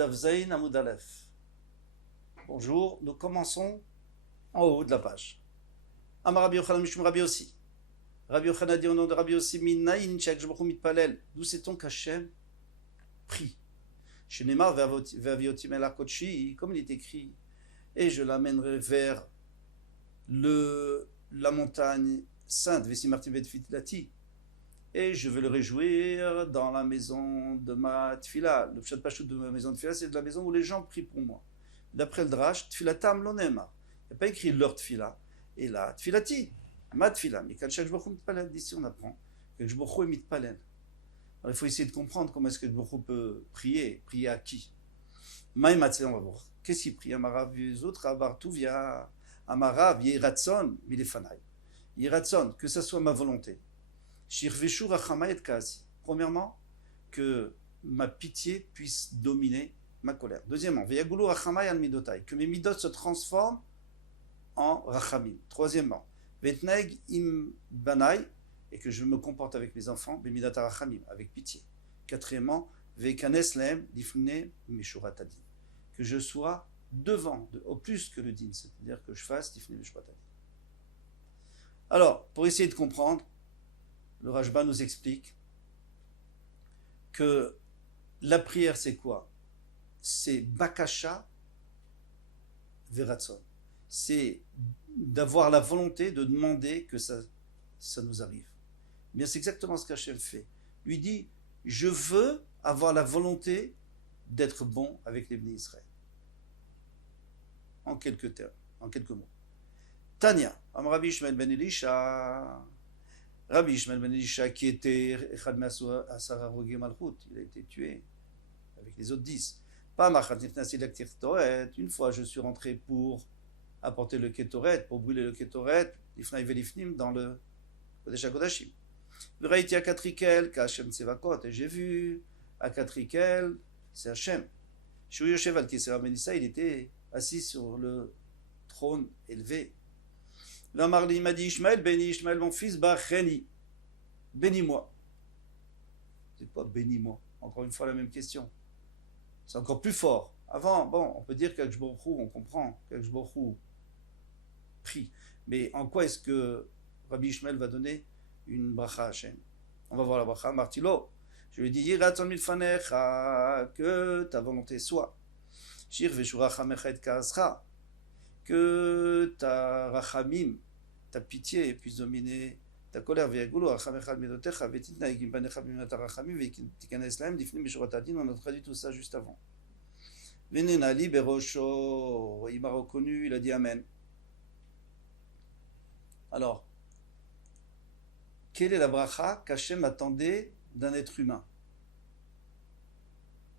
Davzaïn Amoud Aleph. Bonjour, nous commençons en haut de la page. Amar Rabbi Yochanan Mishum Rabbi Yossi. Rabbi Yochanan dit au nom de Rabbi Yossi, Minayin Shek Jbaruch Mitpalel. D'où sait-on qu'Hachem prie? Shenemar Ve'aviotim El HaKodshi, comme il est écrit, et je l'amènerai vers la montagne sainte, Vesimarti Vetfitlati, et je vais le réjouir dans la maison de ma tfila. Le pshat pachout de ma maison de tfila, c'est de la maison où les gens prient pour moi. D'après le drash, tfilatam lonema. Il n'y a pas écrit leur tfila. Et là, tfilati, ma tfila. Mais quand Shbaruch mitpalel, d'ici on apprend que Shbaruch est mitpalel. Alors il faut essayer de comprendre comment est-ce que Shbaruch peut prier. Prier à qui? Maïmatzé, on va voir. Qu'est-ce qu'il prie? Amarav, les autres, Abartuvia, Amarav, Yeratson, Milefanai. Yeratson, que ça soit ma volonté. Shirveshu Rachamay et Kasi. Premièrement, que ma pitié puisse dominer ma colère. Deuxièmement, Veyagulu Rachamay al Midotai, que mes midot se transforment en Rachamim. Troisièmement, Vetneg im Banai, et que je me comporte avec mes enfants, Bemidata Rachamim, avec pitié. Quatrièmement, Vekanes Lehem Difne Meshuratadin, que je sois devant, au plus que le din, c'est-à-dire que je fasse Difne Meshuratadin. Alors, pour essayer de comprendre, le Rashba nous explique que la prière, c'est quoi? C'est Bakasha Veratson. C'est d'avoir la volonté de demander que ça nous arrive. Bien, c'est exactement ce qu'Hachem fait. Lui dit, je veux avoir la volonté d'être bon avec les Bnei Israël. En quelques termes, en quelques mots. Tania, Am Rabbi Ishmael ben Elisha. Rabbi Ishmael ben Elisha, qui était Echad Me'asar Harogei Malchut, il a été tué avec les autres 10. Une fois, je suis rentré pour apporter le Ketoret, pour brûler le Ketoret, Lifnai Velifnim, dans le Kodesh HaKodashim. V'raïti Akatrikel, K'Hashem Tsevakot, et j'ai vu Akatrikel, c'est Hachem. Shu Yoshev al Kisera ben Issa, il était assis sur le trône élevé. L'Amarli m'a dit Ishmael, béni Ishmael, mon fils, Bacheni, bénis-moi. C'est pas bénis-moi? Encore une fois la même question. C'est encore plus fort. Avant, bon, on peut dire qu'Akshbaruch Hu, on comprend qu'Akshbaruch Hu prie. Mais en quoi est-ce que Rabbi Ishmael va donner une bracha à Hachem? On va voir la bracha. Martilo, je lui ai dit Yiratzon milfanecha, que ta volonté soit. Shir veshurachamecha et kaascha, que ta rachamim, ta pitié puisse dominer ta colère. On a traduit tout ça juste avant. Venenali berosho, il m'a reconnu, il a dit Amen. Alors, quelle est la bracha qu'Hachem attendait d'un être humain?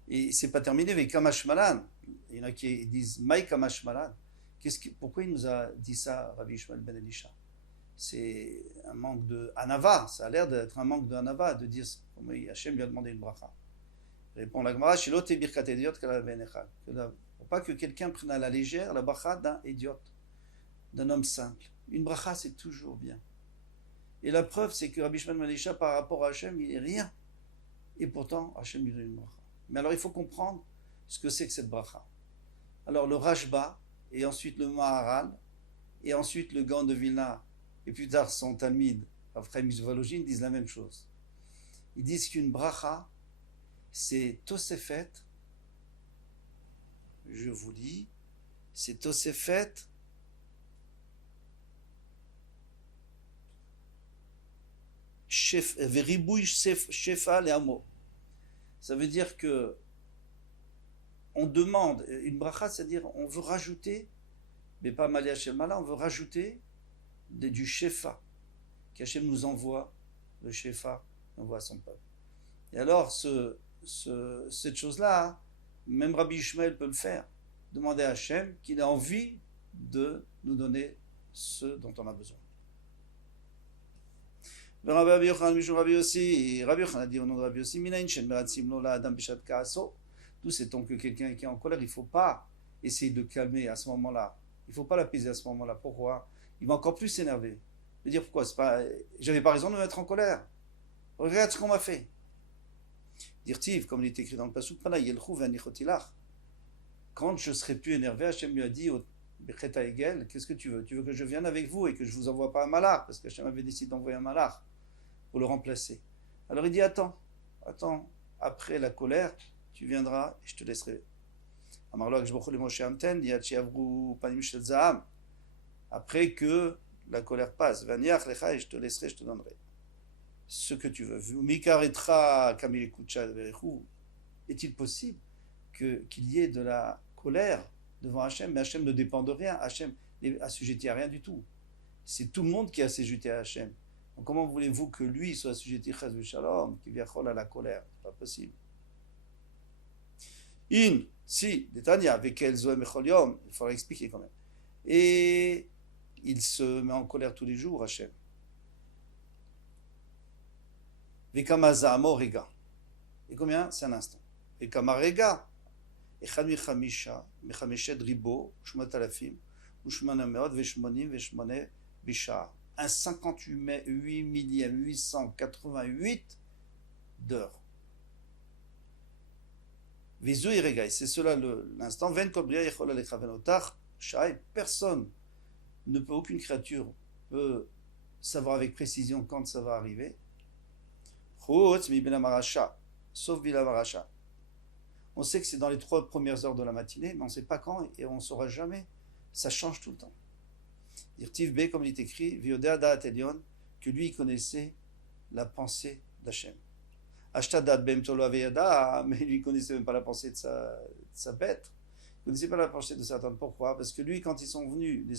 Et c'est pas terminé avec Kamash Malan. Il y en a qui disent Maï Kamash Malan. Pourquoi il nous a dit ça, Rabbi Ishmael ben Elisha? C'est un manque de Hanava, ça a l'air d'être un manque de Hanava, de dire comment Hachem lui a demandé une bracha. Répond la Gemara, Shiloh te birkat idiot kala benechal. Pour pas que quelqu'un prenne à la légère la bracha d'un idiot, d'un homme simple. Une bracha, c'est toujours bien. Et la preuve, c'est que Rabbi Ishmael ben Elisha, par rapport à Hachem, il n'est rien. Et pourtant, Hachem lui donne une bracha. Mais alors, il faut comprendre ce que c'est que cette bracha. Alors, le Rashba, et ensuite le Maharal, et ensuite le Gaon de Vilna, et plus tard son Talmid, Raphaël Mizvologine, disent la même chose. Ils disent qu'une bracha, c'est Tosefet, je vous lis, c'est Tosefet, Veribouj Shefa Leamo. Ça veut dire que on demande une bracha, c'est-à-dire on veut rajouter, mais pas Malé Hachem Mala, on veut rajouter du Shefa, qu'Hachem nous envoie, le Shefa, envoie à son peuple. Et alors, cette chose-là, même Rabbi Ishmael peut le faire, demander à Hachem qu'il a envie de nous donner ce dont on a besoin. Rabbi Yochanan Mishum Rabbi Yossi, Rabbi Yochanan a dit au nom de Rabbi Yossi, Minayin shen meratzim lo la'adam bishat ka'aso. D'où sait-on que quelqu'un qui est en colère, il ne faut pas essayer de calmer à ce moment-là. Il ne faut pas l'apaiser à ce moment-là. Pourquoi? Il va encore plus s'énerver. Je veux dire pourquoi? J'avais pas raison de me mettre en colère. Regarde ce qu'on m'a fait. Dirtiv, comme il est écrit dans le Pasuk, Pana yelchu ve'anichotilach. Quand je serai plus énervé, Hachem lui a dit au Becheta Egel, qu'est-ce que tu veux? Tu veux que je vienne avec vous et que je vous envoie pas un malach? Parce qu'Hachem avait décidé d'envoyer un malach pour le remplacer. Alors il dit, attends, après la colère, tu viendras et je te laisserai. Après que la colère passe, et je te laisserai, je te donnerai ce que tu veux. Est-il possible qu'il y ait de la colère devant Hachem? Mais Hachem ne dépend de rien. Hachem n'est assujetti à rien du tout. C'est tout le monde qui est assujetti à Hachem. Donc comment voulez-vous que lui soit assujetti qui vient à la colère? C'est pas possible. Si, Netanya, avec elle, Zoé Mecholiom, il faudra expliquer quand même. Et il se met en colère tous les jours, Hachem. Vekamaza Amorega. Et combien? C'est un instant. Vekamarega. אחד מחמשת ריבו, ושמונת אלפים, ושמונה מאות ושמונים ושמונה בשעה. Un 58 millième 888 d'heures. Vizu irega, c'est cela l'instant. Ven kobria yechola lechavenotar shai. Personne ne peut, aucune créature peut savoir avec précision quand ça va arriver. Chutz mi bilam harasha, sauf bilam harasha. On sait que c'est dans les 3 premières heures de la matinée, mais on ne sait pas quand et on ne saura jamais. Ça change tout le temps. Dirtiv B, comme il est écrit, Viodea Da'at Elyon, que lui il connaissait la pensée d'Hachem. Ashtadat Bem Tolo Aveyada, mais lui il ne connaissait même pas la pensée de sa bête. Il ne connaissait pas la pensée de Satan. Pourquoi? Parce que lui, quand ils sont venus, les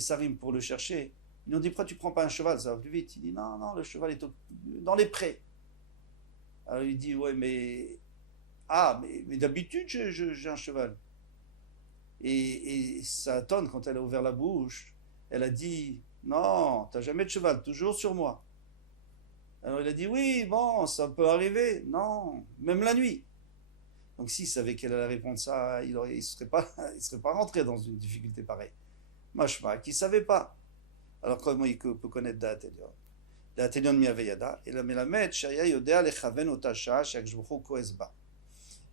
Sarim, pour le chercher, ils lui ont dit, pourquoi tu ne prends pas un cheval, ça va plus vite? Il dit, non, le cheval est dans les prés. Alors il dit, ouais, mais d'habitude, j'ai un cheval. Et Satan, quand elle a ouvert la bouche, elle a dit, non, t'as jamais de cheval, toujours sur moi. Alors il a dit, oui, bon, ça peut arriver. Non, même la nuit. Donc s'il savait qu'elle allait répondre ça, il ne serait pas rentré dans une difficulté pareille. Mashma, qui ne savait pas. Alors comment il peut connaître Da'at Elyon? Da'at Elyon mi'aveyada, et la melamed, shaya yodea lechaven otasha, shakjbuchu koesba.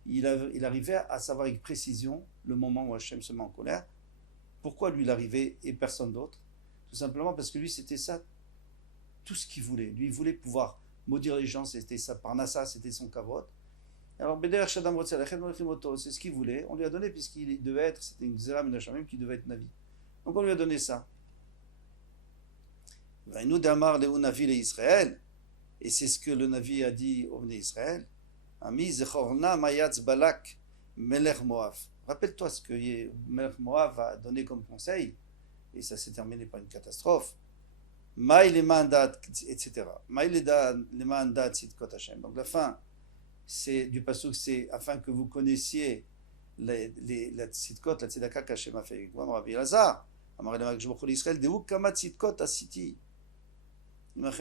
Il arrivait à savoir avec précision le moment où Hachem se met en colère. Pourquoi lui il arrivait et personne d'autre? Tout simplement parce que lui c'était ça, tout ce qu'il voulait. Lui il voulait pouvoir maudire les gens, c'était sa parnassa, c'était son kavod. Alors c'est ce qu'il voulait, on lui a donné puisqu'il devait être, c'était une zera minashamim qui devait être Navi. Donc on lui a donné ça. Et c'est ce que le Navi a dit au Bnei Israël. Ami Zechorna Mayatz Balak Melech Moav. Rappelle-toi ce que Melech Moav a donné comme conseil, et ça s'est terminé par une catastrophe. Maï le mandat, etc. Maï le mandat Tzidkot Hashem. Donc la fin c'est du pasuk, c'est afin que vous connaissiez la Tzidkot, la Tzedaka qu'Hashem a fait. Comme Rabbi Elazar, Amar le Makdosh Baruch Hu l'Israël, Dehu Kama Tzidkot Asiti.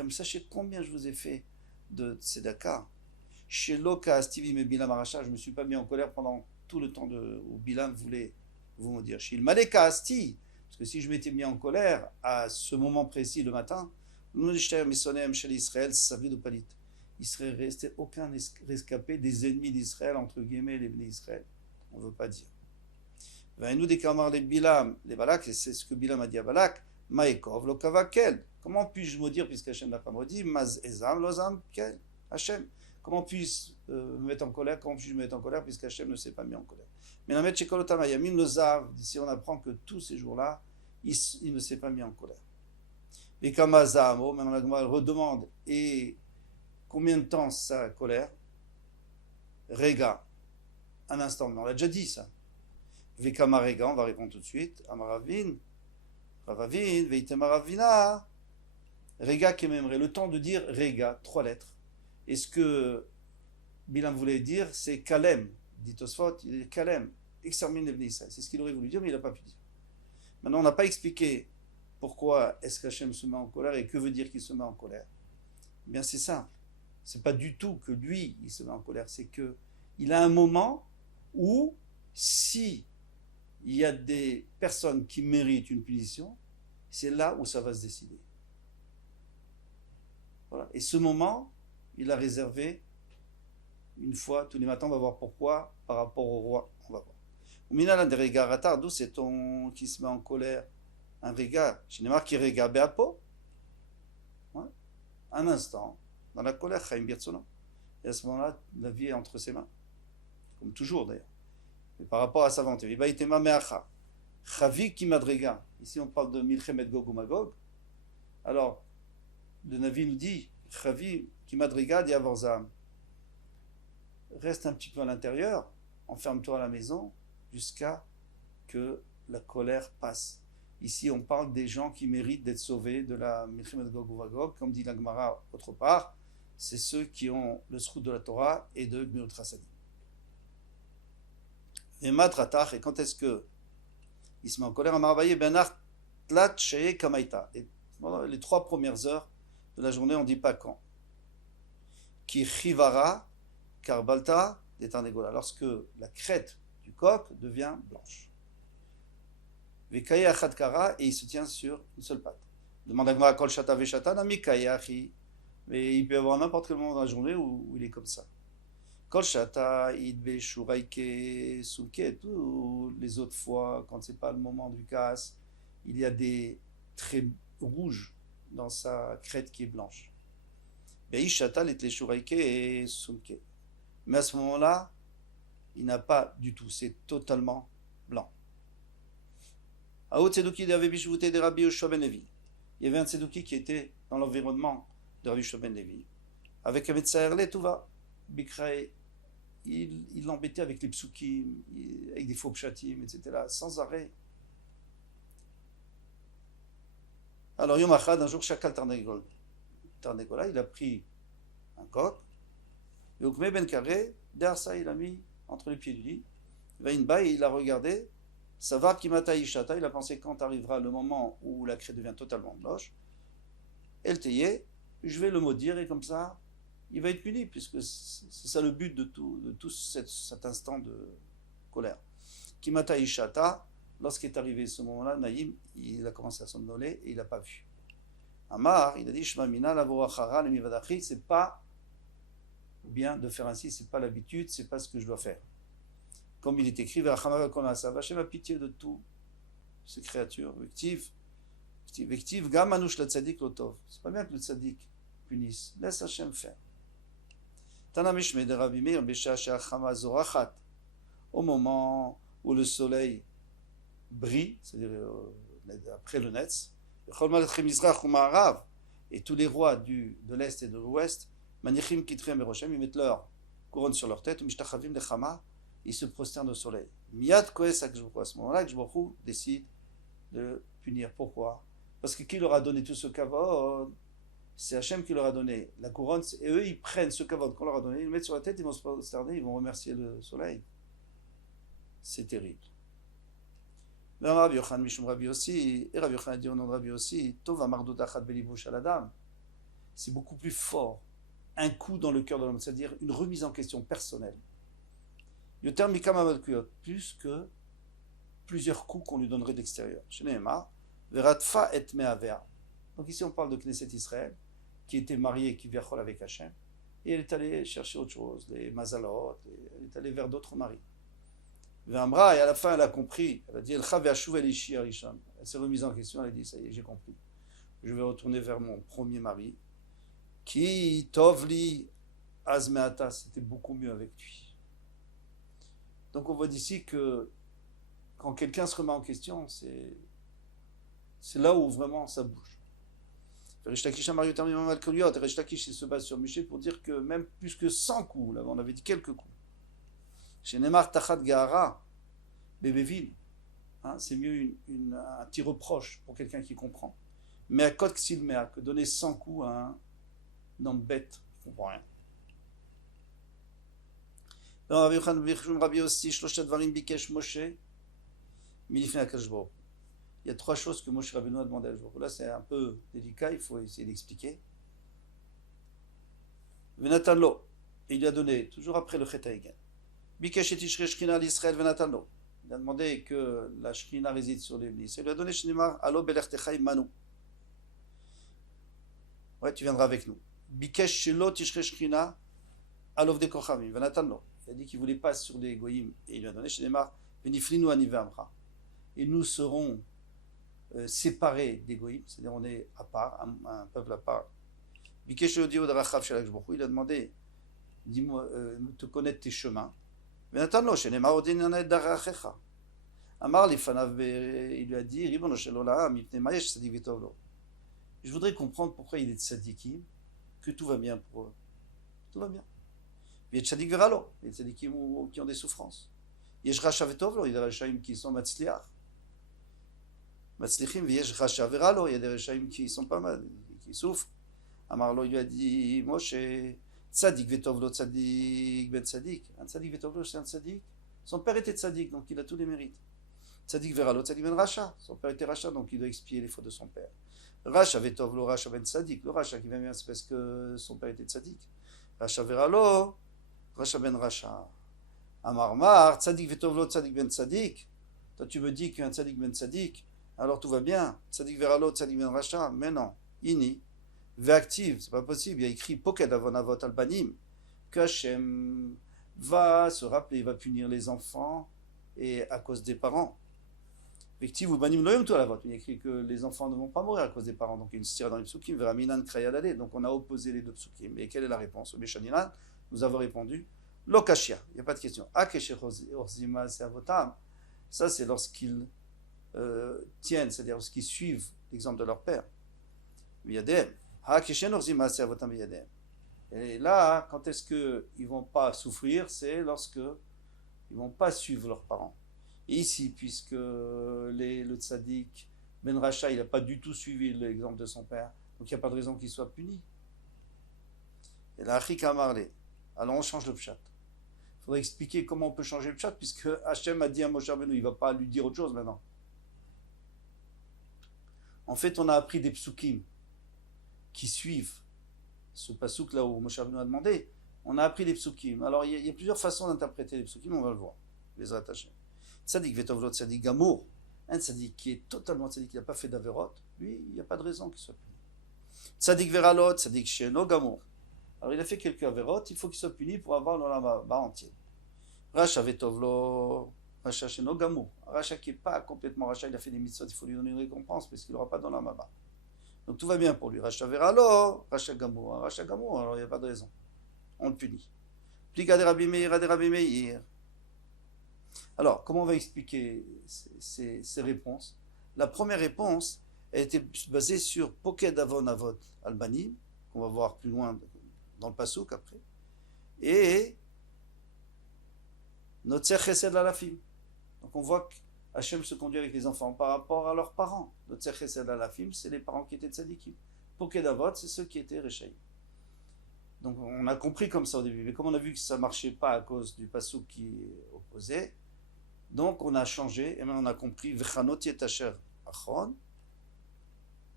Sachez combien je vous ai fait de Tzedaka. Chez Loka, Stevie, mais Bilam Aracha, je ne me suis pas mis en colère pendant tout le temps où Bilam voulait vous me dire. Chez Maleka Asti, parce que si je m'étais mis en colère à ce moment précis le matin, il serait resté aucun rescapé des ennemis d'Israël, entre guillemets, les bénis d'Israël. On ne veut pas dire. Nous déclarons les Bilam, les Balak, et c'est ce que Bilam a dit à Balak, Maekov, Lokavakel. Comment puis-je maudire puisque Hachem n'a pas maudit? Maz Ezam, Lozam, Kel, Hachem. Comment puis-je me mettre en colère? Comment puis-je me mettre en colère puisque Hachem ne s'est pas mis en colère? Mais la Met Shekolotam Ayamim Lozav, d'ici on apprend que tous ces jours-là, il ne s'est pas mis en colère. Et Kamazamo, maintenant la Gemara redemande, et combien de temps sa colère? Rega, un instant, mais on l'a déjà dit ça. Vekama Rega, on va répondre tout de suite. Amaravin, Ravavin, Veitemaravina, Rega Kememre, le temps de dire Rega, 3 lettres. Et ce que Bilam voulait dire, c'est Kalem, dit Tosfot, il est Kalem, extermine les Bnei Israël. C'est ce qu'il aurait voulu dire, mais il n'a pas pu dire. Maintenant, on n'a pas expliqué pourquoi est-ce qu'Hachem se met en colère et que veut dire qu'il se met en colère. Eh bien, c'est simple. C'est pas du tout que lui, il se met en colère, c'est que il a un moment où, si il y a des personnes qui méritent une punition, c'est là où ça va se décider. Voilà. Et ce moment, il a réservé une fois, tous les matins, on va voir pourquoi, par rapport au roi, on va voir. Umina de rega ratar, d'où c'est ton qui se met en colère? Un rega, je n'ai marqué rega beapo. Ouais. Un instant, dans la colère, chaim birtsono. Et à ce moment-là, la vie est entre ses mains. Comme toujours d'ailleurs. Mais par rapport à sa volonté. Viba itema meacha. Chavi ki madrega. Ici on parle de Milchemet Gog ou Magog. Alors, le Navi nous dit, Chavi ki madrega di avorzam. Reste un petit peu à l'intérieur, enferme-toi à la maison, jusqu'à que la colère passe. Ici, on parle des gens qui méritent d'être sauvés de la Milchemet Gog ou Magog, comme dit la Gemara autre part, c'est ceux qui ont le srout de la Torah et de Gmiut Rasadim. Et Matratach, et quand est-ce que il se met en colère? Amaravaye Benar Tlat Sheye Kamaita. Et les 3 premières heures de la journée, on ne dit pas quand. Qui Chivara Karbalta des Tarnegola, lorsque la crête du coq devient blanche. Vekaye Achadkara, et il se tient sur une seule patte. Demande à Kol Shata Veshata, Namikayachi. Mais il peut y avoir n'importe quel moment dans la journée où il est comme ça. Kol Shata, Idbe Shuraike Suket, ou les autres fois, quand c'est pas le moment du casse, il y a des traits rouges dans sa crête qui est blanche. Beishata, les Shuraike et Suket. Mais à ce moment-là, il n'a pas du tout, c'est totalement blanc. Aout Tzeduki de Avebishvute de Rabbi Yoshua ben Levi. Il y avait un Tzeduki qui était dans l'environnement de Rabbi Yoshua ben Levi. Avec un Metzaerle, tout va. Bikrae, il l'embêtait avec les psukim, avec des faux pshatim, etc., sans arrêt. Alors, Yom Achad, un jour, Shakal Tarnegola, il a pris un coq, et Okme Ben Karé, derrière ça, il a mis entre les pieds du lit. Vainba, il a regardé, Savar Kimata Ishata, il a pensé quand arrivera le moment où la craie devient totalement blanche, El Teye, je vais le maudire, et comme ça, il va être puni, puisque c'est ça le but de tout cet instant de colère. Kimata Ishata, lorsqu'est arrivé ce moment-là, Naïm, il a commencé à somnoler et il n'a pas vu. Amar, il a dit, Shmamina, Lavorachara, le Mivadachi, c'est pas bien de faire ainsi, c'est pas l'habitude, c'est pas ce que je dois faire. Comme il est écrit, Hashem a pitié de toutes ces créatures, Vektiv, Gamanush la tzadik lotov. C'est pas bien que le tzadik punisse, laisse Hashem faire. Tanamishme de Rabbi Meir, Besha Shachama Zorachat, au moment où le soleil brille, c'est-à-dire après le Netz, et tous les rois de l'Est et de l'Ouest, Manichim Kitrem et Roshem, ils mettent leur couronne sur leur tête, Mishtachavim Lechama, ils se prosternent au soleil. Miyad Koes Akjboukou, à ce moment-là, Akjboukou décide de punir. Pourquoi? Parce que qui leur a donné tout ce kavod? C'est Hachem qui leur a donné la couronne, et eux ils prennent ce kavod qu'on leur a donné, ils le mettent sur la tête, ils vont se prosterner, ils vont remercier le soleil. C'est terrible. Mais Rabbi Yochanan Mishum Rabbi aussi, et Rabbi Yochanan dit au nom de Rabbi aussi, Tov Amardut Achat Belibush Aladam. C'est beaucoup plus fort, un coup dans le cœur de l'homme, c'est-à-dire une remise en question personnelle. Yoter Mikam Amalkuyot, plus que plusieurs coups qu'on lui donnerait d'extérieur. Shenehema, Veratfa et Meaver. Donc ici on parle de Knesset Israël, qui était mariée, qui viachol avec Hachem, et elle est allée chercher autre chose, les Mazalot, elle est allée vers d'autres maris. V'amra, et à la fin elle a compris, elle a dit, elle s'est remise en question, elle a dit, ça y est, j'ai compris. Je vais retourner vers mon premier mari, qui tovli azmeata, c'était beaucoup mieux avec lui. Donc on voit d'ici que quand quelqu'un se remet en question, c'est là où vraiment ça bouge. Rishlakish il se base sur Miché pour dire que même plus que 100 coups, là on avait dit quelques coups. Chez Neymar Tachat Gahara, Bébéville, c'est mieux un petit reproche pour quelqu'un qui comprend. Mais à Kot Ksilmea, que donner 100 coups à un homme bête, qui ne comprend rien. Dans Rabbi aussi, Shloshat Varim Bikesh Moshe, Milifne Akashbo. Il y a 3 choses que Moshe Rabbeinu a demandé à Akashbo. Là, c'est un peu délicat, il faut essayer d'expliquer. Venatalo, il lui a donné, toujours après le Chet HaEgel. Bikesh et Tishre Shkina l'Israël Venatalo. Il a demandé que la Shkina réside sur les Bnis. Il lui a donné Shnimar, Alo Belertechai Manu. Ouais, tu viendras avec nous. Bikesh Shelo Tishre Shkina, Alov de Kochavim, Venatalo. Il a dit qu'il ne voulait pas sur les Goyim. Et il lui a donné Shnimar, Veniflinu anivamra. Et nous serons séparés des goïms, c'est-à-dire on est à part, un peuple à part. Il a demandé, dis-moi, te connaître tes chemins. Amar Lifanav, il lui a dit, je voudrais comprendre pourquoi il est tzadikim, que tout va bien pour eux. Tout va bien. Il y a tzadik veralo, il y a tzadikim qui ont des souffrances. Il y a rasha vetovlo, il y a des rashaim qui sont matzliach. Matzlichim, il y a rasha veralo, il y a des rashaim qui sont pas mal, qui souffrent. Amarlo lui a dit, Moshe, tzadik vetovlo, tzadik ben tzadik. Un tzadik vetovlo, c'est un tzadik. Son père était tzadik, donc il a tous les mérites. Tzadik veralo, tzadik ben racha. Son père était racha, donc il doit expier les fautes de son père. Racha vetovlo, racha ben tzadik. Le racha qui vient bien, c'est parce que son père était tzadik. Racha veralo, racha ben racha. Amar, tzadik vetovlo, tzadik ben tzadik. Toi, tu me dis qu'un tzadik ben tzadik, alors tout va bien. Tzadik veralo, tzadik ben racha. Mais non. Ini. Véactive, c'est pas possible. Il y a écrit Poked avon avot albanim, que Hachem va se rappeler, il va punir les enfants et à cause des parents. Véactive ou banim loyom tout à la vote. Il y a écrit que les enfants ne vont pas mourir à cause des parents. Donc il y a une stira dans les psukim, veraminan krayadale. Donc on a opposé les deux psukim. Et quelle est la réponse? Au Béchaninan, nous avons répondu Lokashia. Il n'y a pas de question. Akeshe orzima se avotam. Ça c'est lorsqu'ils tiennent, c'est-à-dire lorsqu'ils suivent l'exemple de leur père. Yadem. Et là, quand est-ce qu'ils ne vont pas souffrir? C'est lorsque ils ne vont pas suivre leurs parents. Et ici, puisque le tzaddik Ben Racha, il n'a pas du tout suivi l'exemple de son père, donc il n'y a pas de raison qu'il soit puni. Et là, Achika Marley. Alors on change le pshat. Il faudrait expliquer comment on peut changer le pshat, puisque Hachem a dit à Moshe Rabbeinu, il ne va pas lui dire autre chose maintenant. En fait, on a appris des psukim qui suivent ce pasouk là où Moshe Rabbeinu a demandé, on a appris les psukim. Alors il y a plusieurs façons d'interpréter les psukim, on va le voir. Les attacher. Tzadik vetovlo tzadik gamour, un tzadik qui est totalement tzadik, qui n'a pas fait d'averot, lui, il n'y a pas de raison qu'il soit puni. Tzadik veralot, tzadik sheno gamour. Alors il a fait quelques averot, il faut qu'il soit puni pour avoir l'olam haba entier. Racha vetovlo, racha sheno gamour. Racha qui n'est pas complètement racha, il a fait des mitzvot, il faut lui donner une récompense parce qu'il n'aura pas d'olam haba. Donc tout va bien pour lui. Racha veralo, racha gamour. Alors il n'y a pas de raison. On le punit. Plika de Rabbi Meir à de Rabbi Meir. Alors, comment on va expliquer ces réponses? La première réponse, elle était basée sur Poked avon avot albani, qu'on va voir plus loin dans le pasouk après, et Notzer chesed lalafim. Donc on voit que Hachem se conduit avec les enfants par rapport à leurs parents. Notre Chesed Alafim, c'est les parents qui étaient tzadikim. Poked Avot, c'est ceux qui étaient Rechaïm. Donc on a compris comme ça au début. Mais comme on a vu que ça ne marchait pas à cause du passouk qui opposait, donc on a changé et maintenant on a compris Vechanot Yetacher Achron.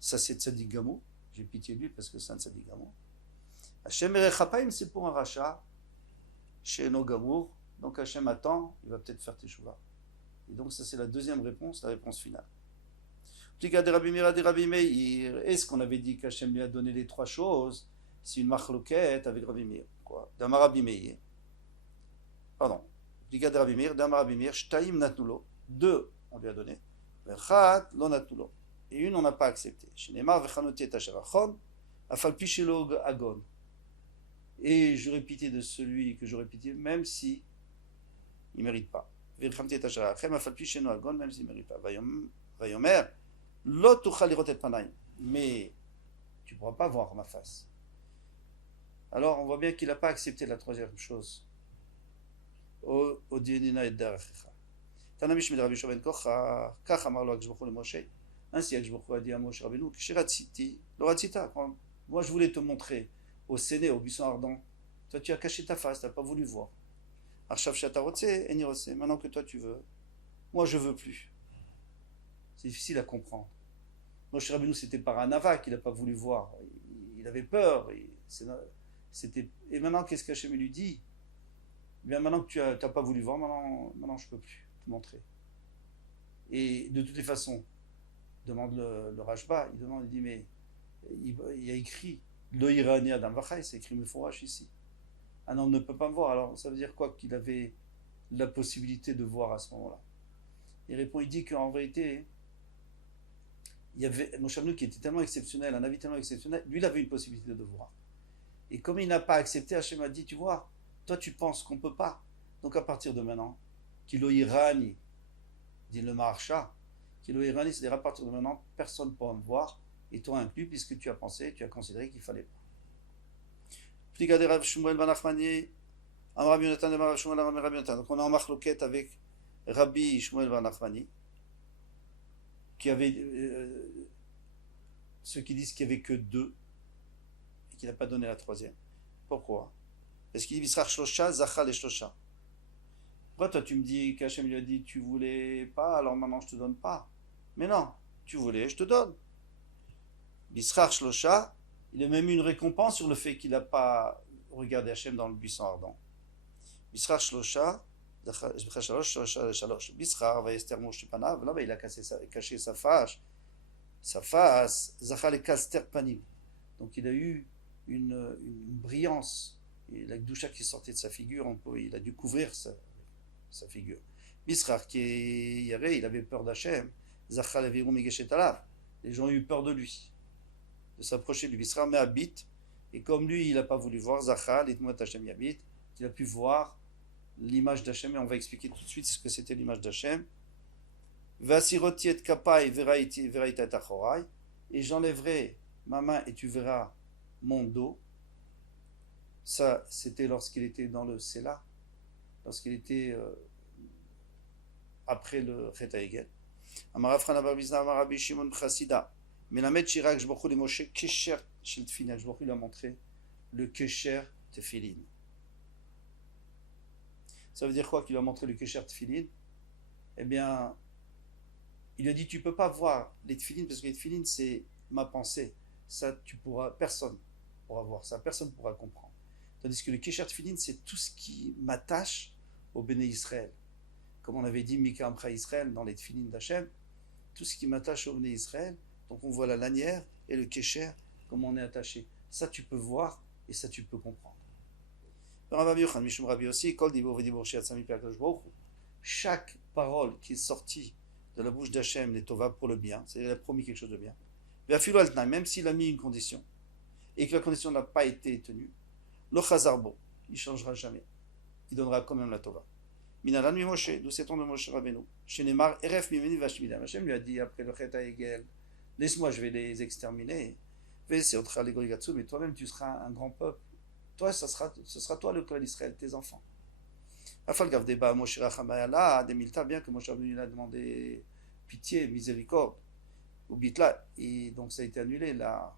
Ça c'est Tzadik Gamou. J'ai pitié de lui parce que c'est un Tzadik Gamou. Hachem Erechapaim, c'est pour un rachat chez nos Gamour. Donc Hachem attend, il va peut-être faire Teshuvah. Et donc ça c'est la deuxième réponse, la réponse finale. Est-ce qu'on avait dit qu'Hachem lui a donné les trois choses? C'est une machloket avec Rabbi Meir. Quoi? Damar Rabbi Meir. Pardon. Pliga de Rabbi Meir, Damar Rabbi Meir, Shtaim natnulo. Deux, on lui a donné. Verchat lo natnulo. Et une, on n'a pas accepté. Shinemar vechanotiet asherachon, afal pichelo agon. Et j'aurais pitié de celui que j'aurais pitié, même si il ne mérite pas. Même s'il ne mérite pas. Vayomer, mais tu ne pourras pas voir ma face. Alors on voit bien qu'il n'a pas accepté la troisième chose. Ainsi Akshbokhu a dit à Moshe Rabbeinu, moi je voulais te montrer au Séné, au buisson ardent. Toi tu as caché ta face, tu n'as pas voulu voir. Maintenant que toi tu veux, moi je veux plus. C'est difficile à comprendre. Moshe Rabbeinu c'était par un Nava qu'il n'a pas voulu voir. Il avait peur. Et maintenant qu'est-ce qu'Hachem lui dit? Bien maintenant que tu n'as pas voulu voir, maintenant je ne peux plus te montrer. Et de toutes les façons, demande le Rashba, il dit mais il y a écrit Lo Irani Adam Vachai, c'est écrit Mefourash ici. Un homme ne peut pas me voir, alors ça veut dire quoi? Qu'il avait la possibilité de voir à ce moment-là. Il répond, il dit qu'en vérité, il y avait Moshe Rabbeinu qui était tellement exceptionnel, un avis tellement exceptionnel, lui il avait une possibilité de voir. Et comme il n'a pas accepté, Hachem a dit, tu vois, toi tu penses qu'on ne peut pas. Donc à partir de maintenant, Kilo Irani, dit le Maharsha, Kilo Irani, c'est-à-dire à partir de maintenant, personne ne pourra me voir, et toi inclus, puisque tu as pensé, tu as considéré qu'il ne fallait pas. Donc on est en marloquette avec Rabbi Shmuel Bar Nachmani, qui avait ceux qui disent qu'il n'y avait que deux et qu'il n'a pas donné la troisième. Pourquoi? Parce qu'il dit Bisrach Shlosha, Zachal et Shlosha. Pourquoi toi tu me dis qu'Hachem lui a dit tu voulais pas, alors maintenant je te donne pas? Mais non, tu voulais, je te donne. Bisrach Shlosha, il a même eu une récompense sur le fait qu'il n'a pas regardé Hachem dans le buisson ardent. Bisrach Shlosha, Bisrach va Esther Moshe Panav, là il a caché sa face, Zachal et Kaster Panim. Donc il a eu une brillance, et la Gdusha qui sortait de sa figure, il a dû couvrir sa figure. Bisrach qui est Yaré, il avait peur d'Hachem, Zachal Avirum Megeshet Alav. Les gens ont eu peur de lui, de s'approcher de lui. Bisrach mais habite, et comme lui il n'a pas voulu voir Zachal, Itmoat Hachem Yabit, il a pu voir l'image d'Hachem, et on va expliquer tout de suite ce que c'était l'image d'Hachem. Vasirotiet kapai veraita tachorai, et j'enlèverai ma main et tu verras mon dos. Ça, c'était lorsqu'il était dans le Sela, lorsqu'il était après le Chet HaEgel. Amarafran Abarbizna Amarabi Shimon Chassida, Melamed Shirak Jbochou le Moshe Kesher Shel Tefilin. Jbochou il a montré le Kesher Tefilin. Ça veut dire quoi qu'il a montré le Kesher Tefilin? Eh bien, il a dit tu peux pas voir les Tefilin parce que les Tefilin c'est ma pensée. Ça personne pourra voir ça, personne pourra comprendre. Tandis que le Kesher Tefilin c'est tout ce qui m'attache au Béné Israël. Comme on avait dit Mika Amcha Israël dans les Tefilin d'Hachem, tout ce qui m'attache au Béné Israël. Donc on voit la lanière et le Kesher, comme on est attaché. Ça tu peux voir et ça tu peux comprendre. Chaque parole qui est sortie de la bouche d'Hachem est tova pour le bien, c'est-à-dire il a promis quelque chose de bien. Même s'il a mis une condition et que la condition n'a pas été tenue, le chazarbo, il ne changera jamais. Il donnera quand même la tova. Minalan mi Moshe, nous c'est de Moshe Rabbeinu. Shenemar eref mimeni vashmidam. Hachem lui a dit après le Chet HaEgel, laisse-moi, je vais les exterminer. Mais toi-même tu seras un grand peuple. Toi, ce sera toi le clan d'Israël, tes enfants. Afal Gavdeba Moshe Rachamayala, Demilta, bien que Moshe Rabbeinu a demandé pitié, miséricorde, ou bitla, et donc ça a été annulé, la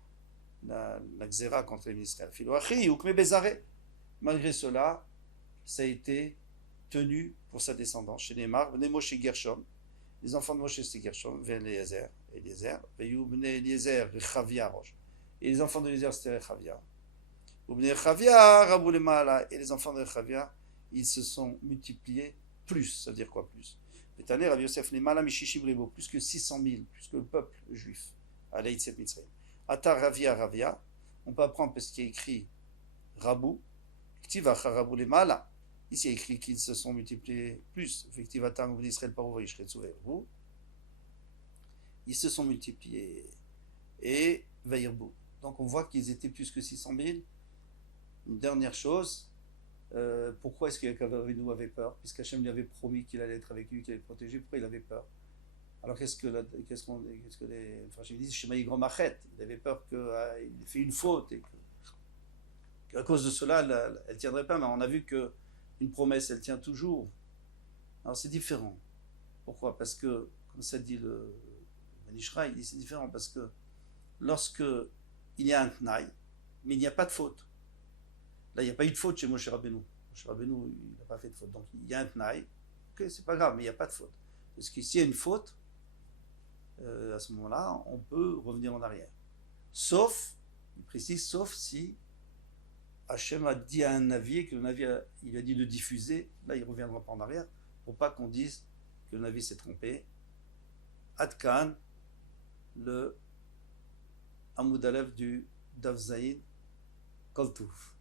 xéra contre les Israël. Malgré cela, ça a été tenu pour sa descendance. Chez Neymar, Bnei Moshe Gershom, les enfants de Moshe c'était Gershom, Eliezer, Veyou Bnei Eliezer, Rechavia Roche, et les enfants de Eliezer c'était Rechavia. Et les enfants de Rechavia, ils se sont multipliés plus, ça veut dire quoi plus? Plus que 600 000, plus que le peuple juif. Ata Ravia Ravia, on peut apprendre parce qu'il y a écrit Rabou, ici il y a écrit qu'ils se sont multipliés plus. Ils se sont multipliés. Et Vaïrbou. Donc on voit qu'ils étaient plus que 600 000. Une dernière chose, pourquoi est-ce qu'Avinu avait peur? Puisqu'Hachem lui avait promis qu'il allait être avec lui, qu'il allait le protéger, pourquoi il avait peur? Alors qu'est-ce que les frachim disent? Shemaï Grand Machet, il avait peur qu'il ait fait une faute et qu'à cause de cela, elle ne tiendrait pas. Mais on a vu qu'une promesse, elle tient toujours. Alors c'est différent. Pourquoi? Parce que, comme ça dit le Manishra, il dit c'est différent parce que lorsque il y a un Tnaï, mais il n'y a pas de faute. Là, il n'y a pas eu de faute chez Moshe Rabbeinu. Moshe Rabbeinu, il n'a pas fait de faute. Donc, il y a un Tnaï. Ok, c'est pas grave, mais il n'y a pas de faute. Parce que s'il y a une faute, à ce moment-là, on peut revenir en arrière. Sauf, il précise, sauf si Hachem a dit à un navire que le navire, il a dit de diffuser. Là, il ne reviendra pas en arrière. Pour pas qu'on dise que le navire s'est trompé. Adkan, le Hamoud Aleph du Daf Zaïd, Koltouf.